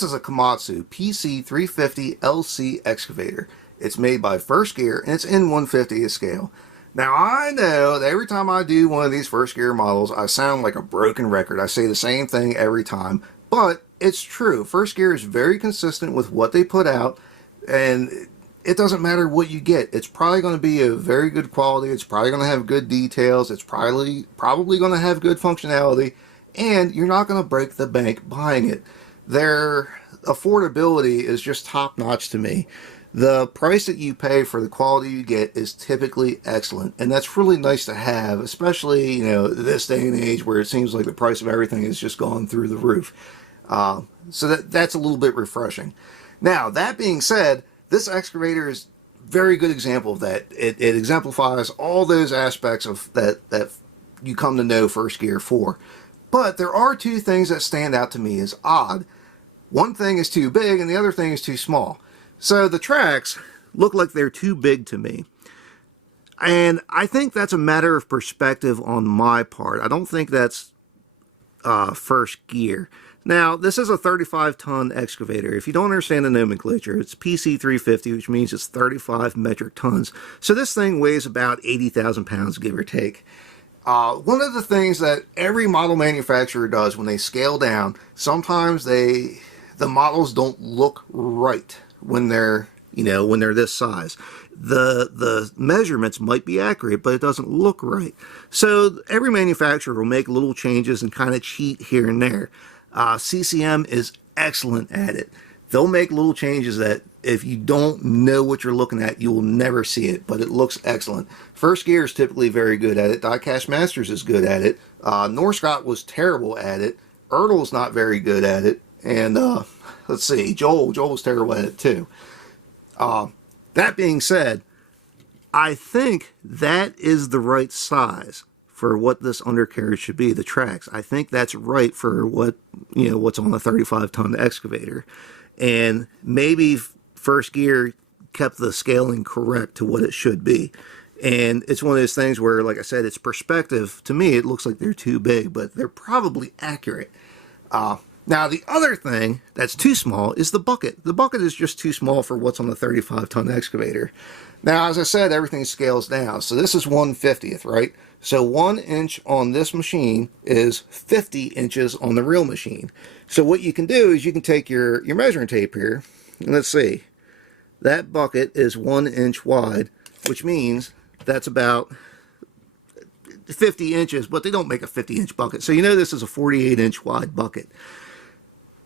This is a Komatsu PC350 LC Excavator. It's made by First Gear and it's in 1/50th scale. Now I know that every time I do one of these First Gear models, I sound like a broken record. I say the same thing every time, but it's true. First Gear is very consistent with what they put out, and it doesn't matter what you get. It's probably going to be a very good quality. It's probably going to have good details. It's probably going to have good functionality, and you're not going to break the bank buying it. Their affordability is just top-notch to me. The price that you pay for the quality you get is typically excellent, and that's really nice to have, especially, you know, this day and age where it seems like the price of everything has just gone through the roof. So that's a little bit refreshing. Now, that being said, this excavator is a very good example of that. It exemplifies all those aspects of that you come to know First Gear for. But there are two things that stand out to me as odd. One thing is too big and the other thing is too small. So the tracks look like they're too big to me. And I think that's a matter of perspective on my part. I don't think that's First Gear. Now, this is a 35-ton excavator. If you don't understand the nomenclature, it's PC350, which means it's 35 metric tons. So this thing weighs about 80,000 pounds, give or take. One of the things that every model manufacturer does when they scale down, sometimes the models don't look right when they're, you know, when they're this size. The measurements might be accurate, but it doesn't look right. So every manufacturer will make little changes and kind of cheat here and there. CCM is excellent at it. They'll make little changes that if you don't know what you're looking at, you will never see it, but it looks excellent. First Gear is typically very good at it. Diecast Masters is good at it. Norskott was terrible at it. Ertl's not very good at it. And let's see, Joel was terrible at it too. That being said, I think that is the right size for what this undercarriage should be, the tracks. I think that's right for what, you know, what's on the 35-ton excavator. And maybe First Gear kept the scaling correct to what it should be. And it's one of those things where, like I said, it's perspective. To me, it looks like they're too big, but they're probably accurate. Now, the other thing that's too small is the bucket. The bucket is just too small for what's on the 35-ton excavator. Now, as I said, everything scales down. So this is 1/50th, right? So 1 inch on this machine is 50 inches on the real machine. So what you can do is you can take your measuring tape here, and let's see. That bucket is 1 inch wide, which means that's about 50 inches, but they don't make a 50-inch bucket. So you know this is a 48-inch wide bucket.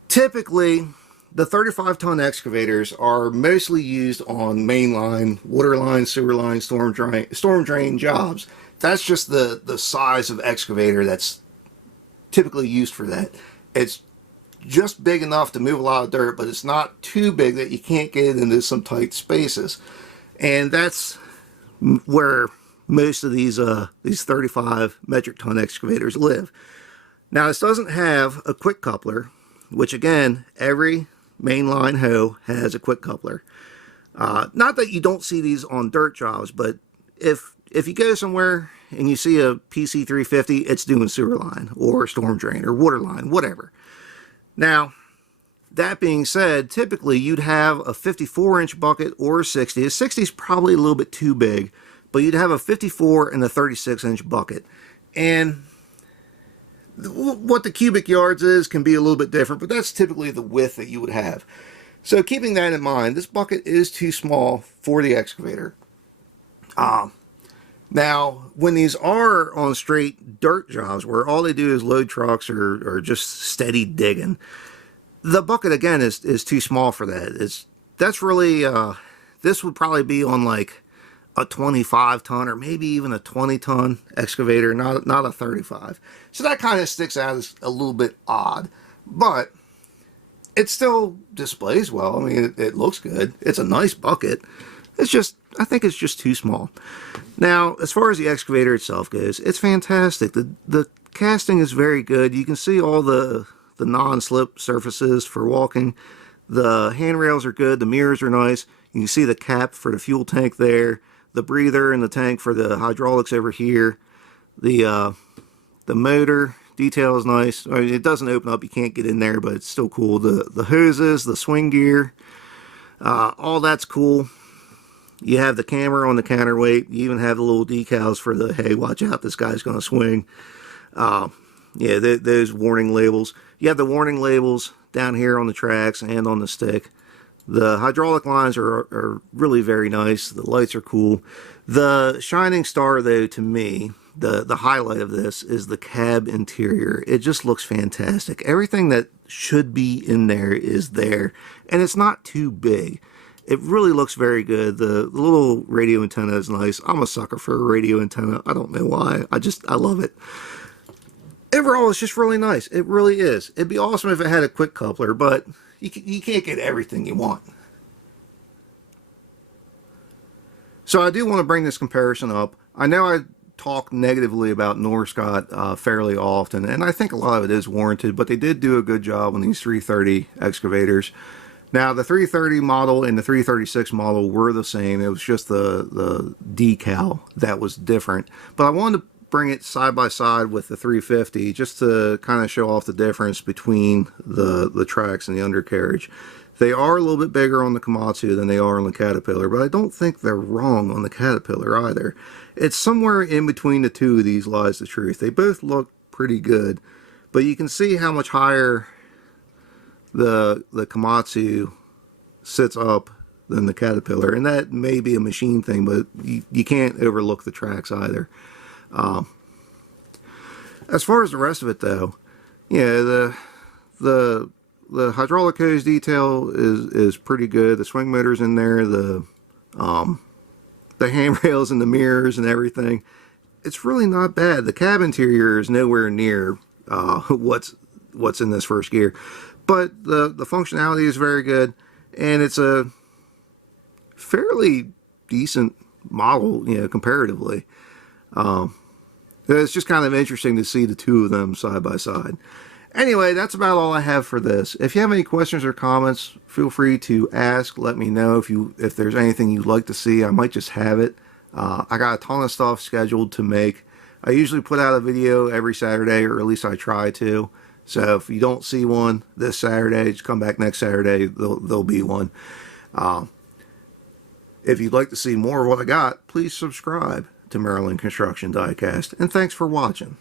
Typically, the 35-ton excavators are mostly used on mainline, water line, sewer line, storm drain jobs. That's just the size of excavator that's typically used for that. It's just big enough to move a lot of dirt, but it's not too big that you can't get it into some tight spaces. And that's where most of these 35 metric ton excavators live. Now, this doesn't have a quick coupler, which again, every mainline hoe has a quick coupler. Not that you don't see these on dirt jobs, but if you go somewhere and you see a PC350, it's doing sewer line or storm drain or water line, whatever. Now, that being said, typically you'd have a 54-inch bucket or a 60. A 60 is probably a little bit too big, but you'd have a 54 and a 36-inch bucket. And what the cubic yards is can be a little bit different, but that's typically the width that you would have. So keeping that in mind, this bucket is too small for the excavator. Now, when these are on straight dirt jobs where all they do is load trucks or just steady digging, the bucket again is too small for that. That's really this would probably be on like a 25-ton or maybe even a 20-ton excavator, not a 35. So that kind of sticks out as a little bit odd, but it still displays well. I mean, it looks good. It's a nice bucket. It's just, I think it's just too small. Now, as far as the excavator itself goes, it's fantastic. The casting is very good. You can see all the non-slip surfaces for walking. The handrails are good. The mirrors are nice. You can see the cap for the fuel tank there. The breather and the tank for the hydraulics over here. The motor detail is nice. I mean, it doesn't open up, you can't get in there, but it's still cool. The hoses, the swing gear, all that's cool. You have the camera on the counterweight. You even have the little decals for the, hey, watch out, this guy's going to swing. Yeah, those warning labels. You have the warning labels down here on the tracks and on the stick. The hydraulic lines are really very nice. The lights are cool. The shining star, though, to me, the highlight of this is the cab interior. It just looks fantastic. Everything that should be in there is there, and it's not too big. It really looks very good. The little radio antenna is nice. I'm a sucker for a radio antenna. I don't know why. I love it. Overall, it's just really nice. It really is. It'd be awesome if it had a quick coupler, but you can't get everything you want. So I do want to bring this comparison up. I know I talk negatively about Norscot fairly often, and I think a lot of it is warranted, but they did do a good job on these 330 excavators. Now, the 330 model and the 336 model were the same. It was just the decal that was different. But I wanted to bring it side by side with the 350 just to kind of show off the difference between the tracks and the undercarriage. They are a little bit bigger on the Komatsu than they are on the Caterpillar, but I don't think they're wrong on the Caterpillar either. It's somewhere in between the two of these lies the truth. They both look pretty good, but you can see how much higher the Komatsu sits up than the Caterpillar, and that may be a machine thing, but you can't overlook the tracks either. As far as the rest of it, though, yeah, the hydraulic hose detail is pretty good. The swing motor's in there, the handrails and the mirrors and everything. It's really not bad. The cab interior is nowhere near what's in this first gear, but the functionality is very good, and it's a fairly decent model, you know, comparatively. It's just kind of interesting to see the two of them side by side. Anyway, that's about all I have for this. If you have any questions or comments, feel free to ask. Let me know if there's anything you'd like to see. I might just have it. I got a ton of stuff scheduled to make. I usually put out a video every Saturday, or at least I try to. So if you don't see one this Saturday, just come back next Saturday. There'll be one. If you'd like to see more of what I got, please subscribe to Maryland Construction Diecast. And thanks for watching.